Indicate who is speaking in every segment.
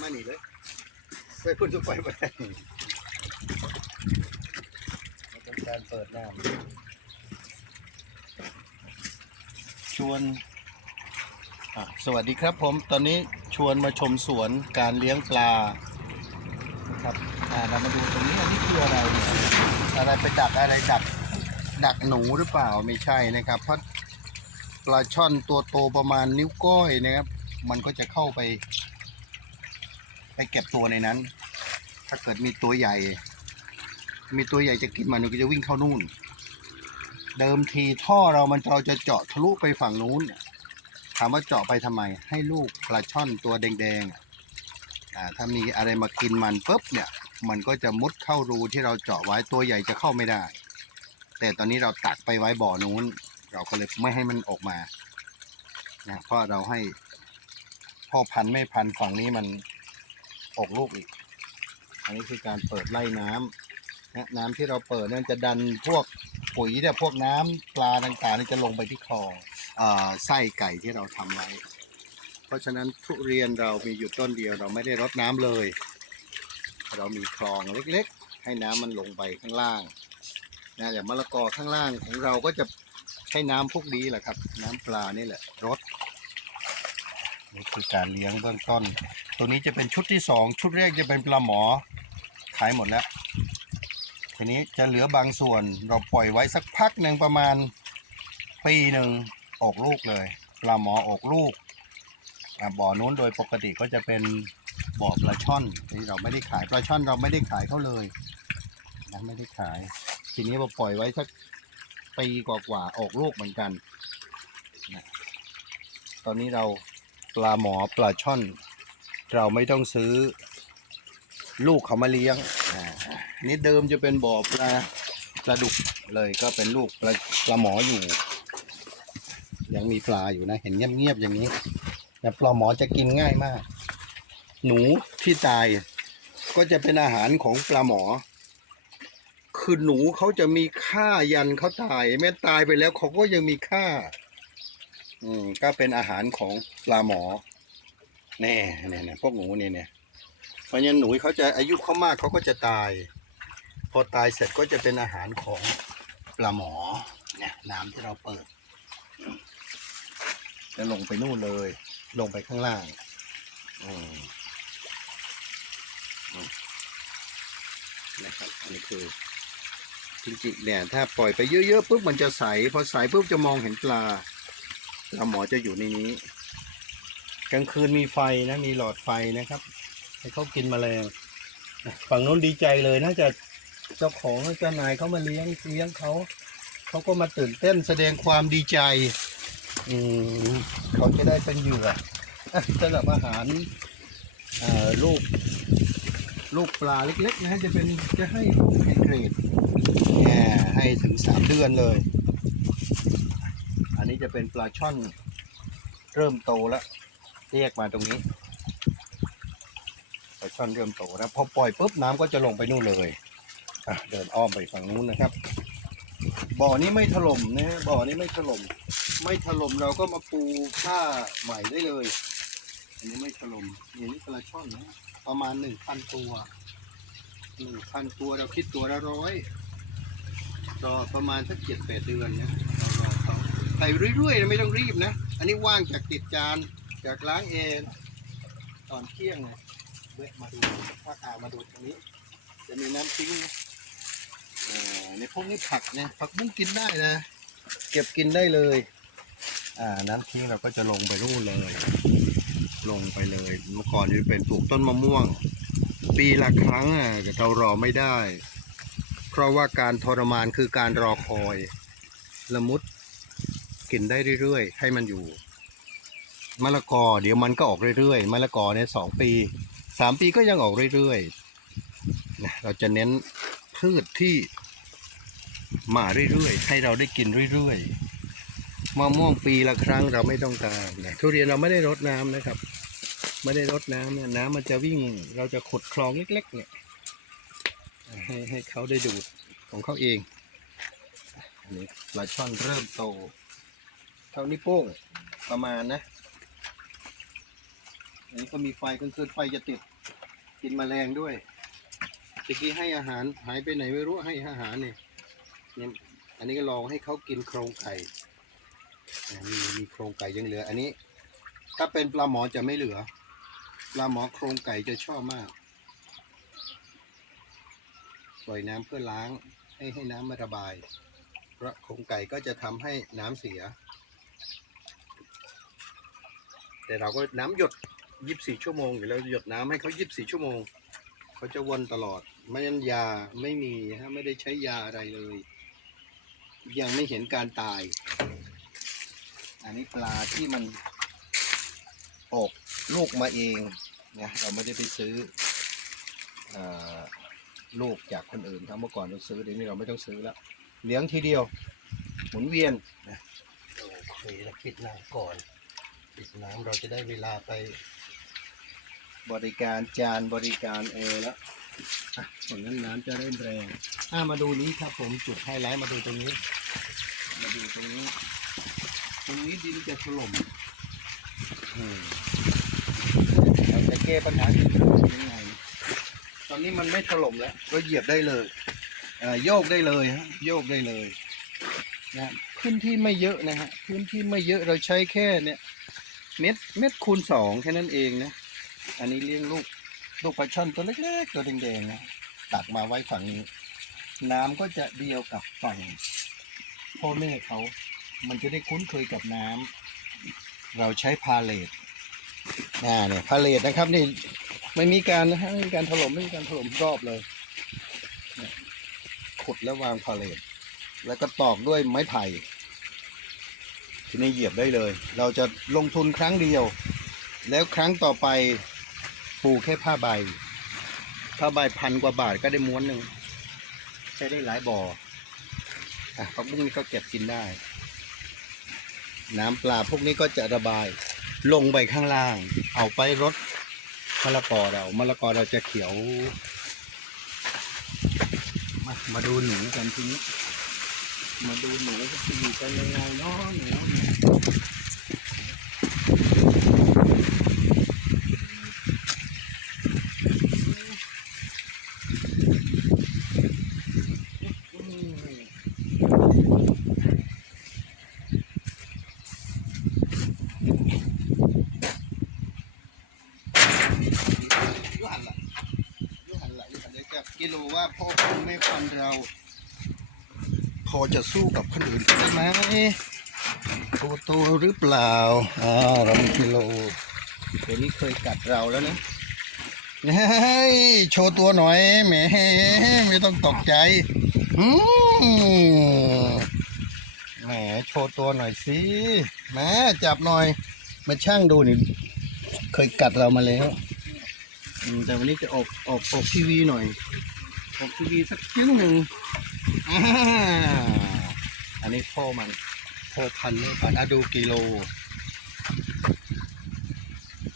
Speaker 1: มาหนีเลยไปพุ่นทุกไปไปเป็นการเปิดน้ำชวนสวัสดีครับผมตอนนี้ชวนมาชมสวนการเลี้ยงปลาครับอ่าเรามาดูตรงนี้อันนี้คืออะไรอะไรไปดักอะไรดักดักหนูหรือเปล่าไม่ใช่นะครับ เพราะปลาช่อนตัวโตประมาณนิ้วก้อยนะครับ มันก็จะเข้าไป ไปเก็บตัวในนั้น ถ้าเกิดมีตัวใหญ่ มีตัวใหญ่จะกินมันมันก็จะวิ่งเข้านู่น เดิมทีท่อเรามันเราจะเจาะทะลุไปฝั่งนู้น ถามว่าเจาะไปทำไม ให้ลูกปลาช่อนตัวแดงๆอ่าถ้ามีอะไรมากินมันปุ๊บเนี่ย มันก็จะมุดเข้ารูที่เราเจาะไว้ตัวใหญ่จะเข้าไม่ได้ แต่ตอนนี้เราตักไปไว้บ่อนู้น เราก็เลยไม่ให้มันออกมานะเพราะเราให้พ่อพันธุ์แม่พันธุ์ฝั่งนี้มัน ออกลูกอีก อันนี้คือการเปิดไล่น้ำนะน้ำที่เราเปิดนั่นจะดันพวกปุ๋ยเนี่ยพวกน้ำปลาต่างๆนี่จะลงไปที่คลองไส้ไก่ที่เราทำไว้ เพราะฉะนั้นทุเรียนเรามีอยู่ต้นเดียวเราไม่ได้รดน้ำเลย เรามีคลองเล็กๆ ให้น้ำมันลงไปข้างล่างนะอย่างมะละกอข้างล่างของเราก็จะใช้น้ำพวกนี้แหละครับ น้ำปลานี่แหละรดนี่คือการเลี้ยงเบื้องต้น ตัวนี้จะเป็นชุดที่สองชุดแรกจะเป็นปลาหมอขายหมดแล้วทีนี้จะเหลือบางส่วนเราปล่อยไว้สักพักหนึ่งประมาณปีหนึ่งออกลูกเลยปลาหมอออกลูกบ่อนู้นโดยปกติก็จะเป็นบ่อปลาช่อนที่เราไม่ได้ขายปลาช่อนเราไม่ได้ขายเขาเลยนะไม่ได้ขาย ทีนี้เราปล่อยไว้สักปีกว่าๆออกลูกเหมือนกันนะตอนนี้เราปลาหมอปลาช่อน เราไม่ต้องซื้อ ลูกเขามาเลี้ยงนี่เดิมจะเป็นบ่อปลาปลาดุกเลยก็เป็นลูกปลาปลาหมออยู่ ยังมีปลาอยู่นะ เห็นเงียบๆอย่างนี้แต่ปลาหมอจะกินง่ายมาก หนูที่ตายก็จะเป็นอาหารของปลาหมอ คือหนูเขาจะมีค่ายันเขาตายแม้ตายไปแล้วเขาก็ยังมีค่า อืมก็เป็นอาหารของปลาหมอ แน่เนี่ยเนี่ยพวกหนูเนี่ยเนี่ยเพราะฉะนั้นหนูเขาจะอายุเขามากเขาก็จะตาย พอตายเสร็จก็จะเป็นอาหารของปลาหมอเนี่ยน้ำที่เราเปิดจะลงไปนู่นเลย ลงไปข้างล่างอืมนะครับอันนี้คือจริงๆเนี่ย ถ้าปล่อยไปเยอะๆปุ๊บมันจะใส พอใสปุ๊บจะมองเห็นปลาปลาหมอจะอยู่ในนี้ กลางคืนมีไฟนะ มีหลอดไฟนะครับ ให้เขากินแมลงฝั่งโน้นดีใจเลยน่าจะเจ้าของเจ้านายเขามาเลี้ยงเลี้ยงเขาเขาก็มาตื่นเต้นแสดงความดีใจ อืมเขาจะได้เป็นเหยื่อสำหรับอาหารลูกลูกปลาเล็กๆนะจะเป็นจะให้ให้เกรดแง่ให้ถึงสามเดือนเลย อันนี้จะเป็นปลาช่อนเริ่มโตแล้ว เรียกมาตรงนี้ปลาช่อนเริ่มโตแล้วพอปล่อยปุ๊บน้ำก็จะลงไปนู่นเลยอะเดินอ้อมไปฝั่งนู้นนะครับ บ่อนี้ไม่ถล่มนะบ่อนี้ไม่ถล่มไม่ถล่มเราก็มาปูผ้าใหม่ได้เลย อันนี้ไม่ถล่มอย่างนี้ปลาช่อนนะประมาณหนึ่งพันตัวหนึ่งพันตัวเราคิดตัวละร้อยรอประมาณสักเจ็ดแปดเดือนนะเรารอเขาใส่เรื่อยๆนะไม่ต้องรีบนะ อันนี้ว่างจากติดจาน จากล้างเองตอนเที่ยงเนะเวะมาดูถ้าอามาดูตรงนี้ จะมีน้ำทิ้งในพวกนี้ผักเนะผักบุ้งกินได้นะ เก็บกินได้เลย อ่าน้ำทิ้งเราก็จะลงไปรูนเลย ลงไปเลยเมื่อก่อนจะเป็นปลูกต้นมะม่วง ปีละครั้งอะเรารอไม่ได้ เพราะว่าการทรมานคือการรอคอย ละมุดกินได้เรื่อยๆ ให้มันอยู่ มะละกอเดี๋ยวมันก็ออกเรื่อยๆมะละกอเนี่ยสองปีสามปีก็ยังออกเรื่อยๆนะเราจะเน้นพืชที่มาเรื่อยๆ ให้เราได้กินเรื่อยๆมะม่วงปีละครั้งเราไม่ต้องการนะทุเรียนเราไม่ได้รดน้ำนะครับ ไม่ได้รดน้ำเนี่ยน้ำมันจะวิ่งเราจะขุดคลองเล็ก ๆ เนี่ย ให้ให้เขาได้ดูดของเขาเองอันนี้ปลาช่อนเริ่มโต เท่านี้วโป้งประมาณนะ อันนี้ก็มีไฟกลางคืนไฟจะติดกินแมลงด้วยตะกี้ให้อาหารหายไปไหนไม่รู้ให้อาหารเนี่ยเนี่ยอันนี้ก็ลองให้เขากินโครงไก่อ่มีมีโครงไก่ยังเหลือ อันนี้ ถ้าเป็นปลาหมอจะไม่เหลือปลาหมอโครงไก่จะชอบมากปล่อยน้ำเพื่อล้างให้ให้น้ำมาระบายเพราะโครงไก่ก็จะทำให้น้ำเสีย แต่เราก็น้ำหยด 24ชั่วโมงอยู่แล้วหยดน้ำให้เขา24ชั่วโมงเขาจะวนตลอด ไม่งั้นยาไม่มีฮะไม่ได้ใช้ยาอะไรเลย ยังไม่เห็นการตาย อันนี้ปลาที่มันออกลูกมาเองนะเราไม่ได้ไปซื้ออลูกจากคนอื่นครับเมื่อก่อนเราซื้อเดี๋ยวนี้เราไม่ต้องซื้อแล้วเลี้ยงทีเดียว หมุนเวียนนะโอเคแล้วปิดน้ำก่อนปิดน้ำเราจะได้เวลาไป บริการจานบริการเอแล้วอะผลนั้นน้ำจะเริ่มแรงอ่ามาดูนี้ครับผมจุดไฮไลท์มาดูตรงนี้ มาดูตรงนี้ ตรงนี้ดินจะถล่มอืมเราจะแก้ปัญหาดินถล่มยังไง ตอนนี้มันไม่ถล่มแล้ว ก็เหยียบได้เลยเอ่อโยกได้เลยฮะโยกได้เลยนะพื้นที่ไม่เยอะนะฮะพื้นที่ไม่เยอะเราใช้แค่เนี่ยเม็ดเม็ดคูณสองแค่นั้นเองนะ อันนี้เลี้ยงลูกลูกปลาช่อนตัวเล็กๆตัวแดงๆนะตักมาไว้ฝั่งนี้ น้ำก็จะเดียวกับฝั่งพ่อแม่เขา มันจะได้คุ้นเคยกับน้ำเราใช้พาเลทอ่าเนี่ยพาเลทนะครับนี่ไม่มีการนะฮะไม่มีการถล่มไม่มีการถล่มรอบเลยขุดแล้ววางพาเลทแล้วก็ตอกด้วยไม้ไผ่ทีนี้เหยียบได้เลย เราจะลงทุนครั้งเดียว แล้วครั้งต่อไป ปูแค่ผ้าใบ ผ้าใบพันกว่าบาทก็ได้ม้วนหนึ่งใช้ได้หลายบ่ออะผักบุ้งนี่ก็เก็บกินได้ น้ำปลาพวกนี้ก็จะระบาย ลงไปข้างล่าง เอาไปรดมะละกอเรามะละกอเราจะเขียว มามาดูหนูกันทีนี้ มาดูหนูจะอยู่กันยังไงเนาะหนูเนี่ยอืมยูหันละยูหันละยูหันเลยจับกิโลว่า พ่อพันธุ์แม่พันธุ์เรา พอจะสู้กับคนอื่นได้ไหมตัวโตหรือเปล่าอ่าเรามีกิโลตัวนี้เคยกัดเราแล้วนะเฮ้ยโชว์ตัวหน่อยแหมไม่ต้องตกใจอืมแหมโชว์ตัวหน่อยสิแหมจับหน่อย มาช่างดูนี่เคยกัดเรามาแล้วแต่วันนี้จะออกออกออกทีวีหน่อย ออกทีวีสักชิ้นหนึ่งอ่าอันนี้พ่อมันพ่อพันธุ์ไม่พันธุ์อะดูกิโล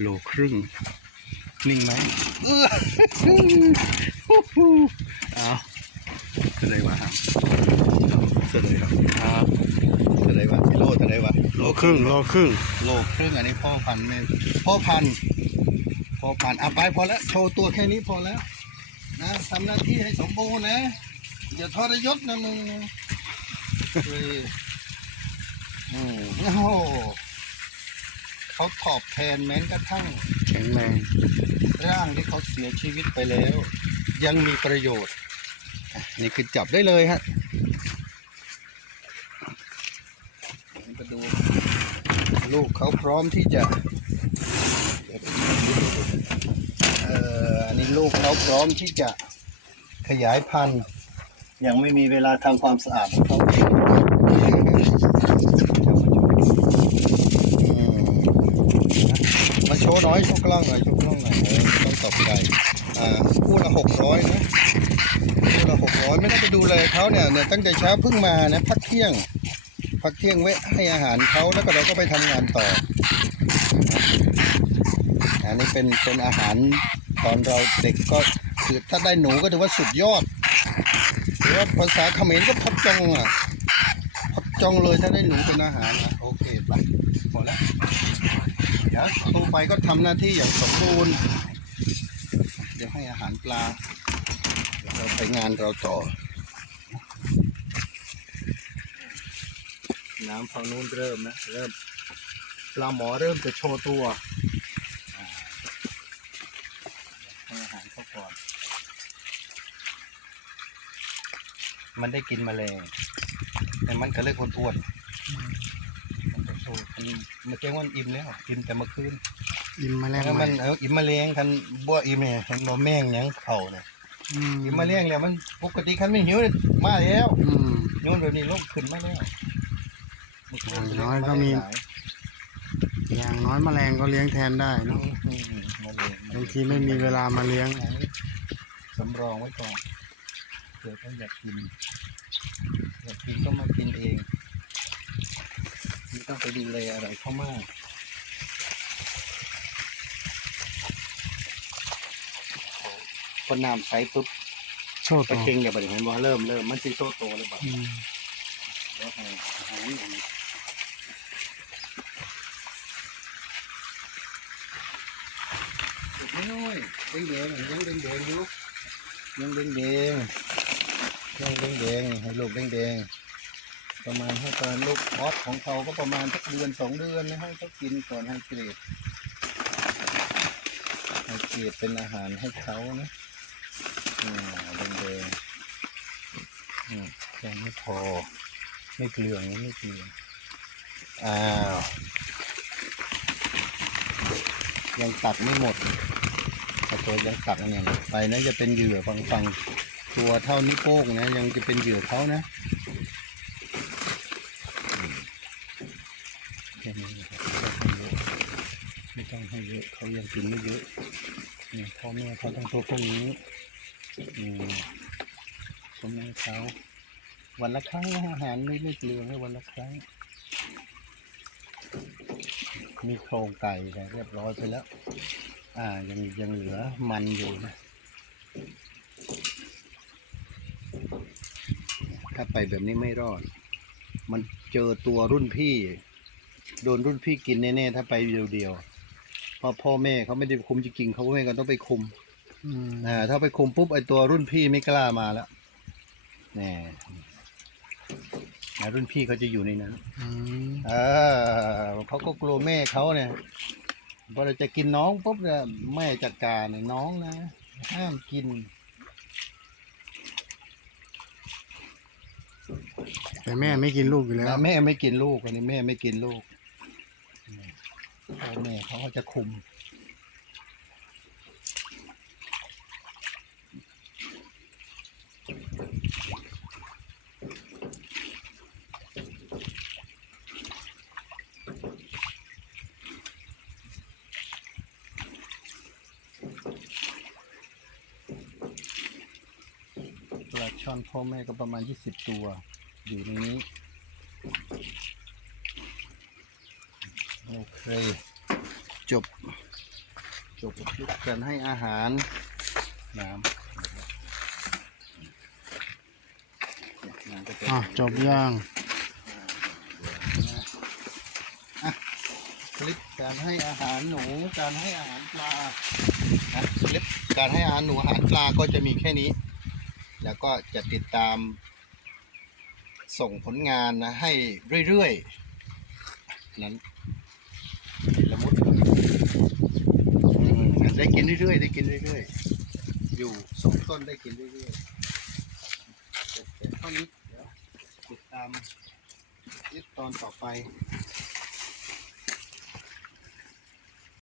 Speaker 1: โลครึ่ง นิ่งไหมเออเอาเท่าไหรวะครับเท่าไหรครับครับเท่าไหรวะกิโลเท่าไหรวะ
Speaker 2: โลครึ่งโลครึ่ง
Speaker 1: โลครึ่งอันนี้พ่อพันธุ์แม่พ่อพันธุ์พ่อพันธุ์อะไปพอแล้วโชว์ตัวแค่นี้พอแล้ว นะทำหน้าที่ให้สมบูรณ์นะอย่าทรยศนะมึงเฮ้ยอืมโอ้โหเขาตอบแทนแม้กระทั่ง
Speaker 2: แข็งแรง
Speaker 1: ร่างที่เขาเสียชีวิตไปแล้ว ยังมีประโยชน์อะนี่คือจับได้เลยฮะมาดูลูกเขาพร้อมที่จะเอ่ออันนี้ ลูกเขาพร้อมที่จะขยายพันธุ์ยังไม่มีเวลาทำความสะอาดของเขาเองอืมมาโชว์หน่อยโชว์กล้องหน่อยโชว์กล้องหน่อยเออต้องตกใจอ่าคู่ละหกร้อยนะคู่ละหกร้อยไม่ต้องไปดูเลยเขาเนี่ยเนี่ยตั้งแต่เช้าเพิ่งมานะพักเที่ยง พักเที่ยงแวะให้อาหารเขาแล้วก็เราก็ไปทำงานต่ออันนี้เป็นเป็นอาหาร ตอนเราเด็กก็คือถ้าได้หนูก็ถือว่าสุดยอดหรือว่าภาษาเขมรก็พดจงอะพดจ้องเลยถ้าได้หนูเป็นอาหารนะโอเคไปหมดแล้วเดี๋ยวตัวไปก็ทำหน้าที่อย่างสมบูรณ์ เดี๋ยวให้อาหารปลาเดี๋ยวเราไปงานเราต่อ น้ำฝั่งนู้นเริ่มนะเริ่มปลาหมอเริ่มจะโชว์ตัวอ่าให้อาหารเขาก่อน มันได้กินแมลงแต่มันก็เลยคนอ้วนๆมันจะโชว์มันเมื่อกี้วันอิ่มแล้วอิ่มแต่เมื่อคืน
Speaker 2: อิ่มมาแล้ว
Speaker 1: แล้ว
Speaker 2: มั
Speaker 1: มันนเอาอิ่มแมลงคันบ่อิ่มเนี่ยเห็นบ่แม่งหยังเข่าเนี่ยอิ่มแมลงแล้วมันปกติคันไม่หิวเนี่ยมาแล้ว
Speaker 2: อืม
Speaker 1: โยนแบบนี้ลงขึ้นมาแล้ว
Speaker 2: อย่างน้อยก็มี อย่างน้อยแมลงก็เลี้ยงแทนได้
Speaker 1: อื
Speaker 2: เนาะ
Speaker 1: มอืมอืมแมลง
Speaker 2: บางทีไม่มีเวลามาเลี้ยง
Speaker 1: อันนี้สำรองไว้ก่อนเผื่อเขาอยากกินอยากกินก็มากินเองไม่ต้องไปดูแลอะไรเขามากพอน้ำใสปุ๊บ
Speaker 2: โชว์
Speaker 1: ไป
Speaker 2: ตัว
Speaker 1: เก่งอย่าไปเห็นว่าเริ่มเริ่มมันสิโตโตเลยแบบ
Speaker 2: อืม
Speaker 1: แล้วให้อาหารอย่างนี้เด็กน้อยๆแดงๆยังแดงๆอยู่ยังแดงๆยัง แดงๆให้ลูกแดงๆประมาณให้ตอนลูกออสของเขาก็ประมาณสักเดือนสองเดือนนะให้เขากินก่อนให้เกรดให้เกรดเป็นอาหารให้เขานะอ่าแดงๆอืมยังไม่พอ ไม่เกลืองนะไม่เกลืองอ้าวยังตัดไม่หมดถ้าตัวยังตัดอันเนี้ยไปนะจะเป็นเหยื่อฟังฟัง ตัวเท่านิ้วโป้งนะ ยังจะเป็นเหยื่อเขานะแค่นี้นะครับไม่ต้องให้เยอะไม่ต้องให้เยอะเขายังกินไม่เยอะเนี่ยพ่อแม่เขาต้องตัวพวกนี้อืมผมให้เขาวันละครั้งอาหารไม่ไม่เกลือให้วันละครั้ง มีโครงไก่แต่เรียบร้อยไปแล้ว อ่ายังยังเหลือมันอยู่นะ ถ้าไปแบบนี้ไม่รอด มันเจอตัวรุ่นพี่ โดนรุ่นพี่กินแน่ๆถ้าไปเดียวๆเพราะพ่อแม่เขาไม่ได้คุมจริงๆเขาไม่กันต้องไปคุม
Speaker 2: อืม
Speaker 1: อ่าถ้าไปคุมปุ๊บไอตัวรุ่นพี่ไม่กล้ามาแล้วแน่นะรุ่นพี่เขาจะอยู่ในนั้น
Speaker 2: อืม
Speaker 1: เออเขาก็กลัวแม่เขาเนี่ยพอเราจะกินน้องปุ๊บเนี่ยแม่จัดการเนี่ยน้องนะห้ามกิน
Speaker 2: แต่แม่ไม่กินลูกอยู่แล้ว
Speaker 1: แม่ไม่กินลูกอันนี้แม่ไม่กินลูกพ่อแม่เขาก็จะคุม ปลาช่อนพ่อแม่ก็ประมาณยี่สิบตัว อยู่ในนี้ โอเค จบ จบกับการให้อาหาร น้ำน้ำก็จะ
Speaker 2: อะจบย่าง
Speaker 1: คลิปการให้อาหารหนูการให้อาหารปลานะคลิปการให้อาหารหนูอาหารปลาก็จะมีแค่นี้ แล้วก็จะติดตาม ส่งผลงานนะให้เรื่อยๆนั้นละมุดอืมได้กินเรื่อยๆได้กินเรื่อยๆ อยู่สองต้นได้กินเรื่อยๆแต่เท่านี้เดี๋ยวติดตามยึดตอนต่อไป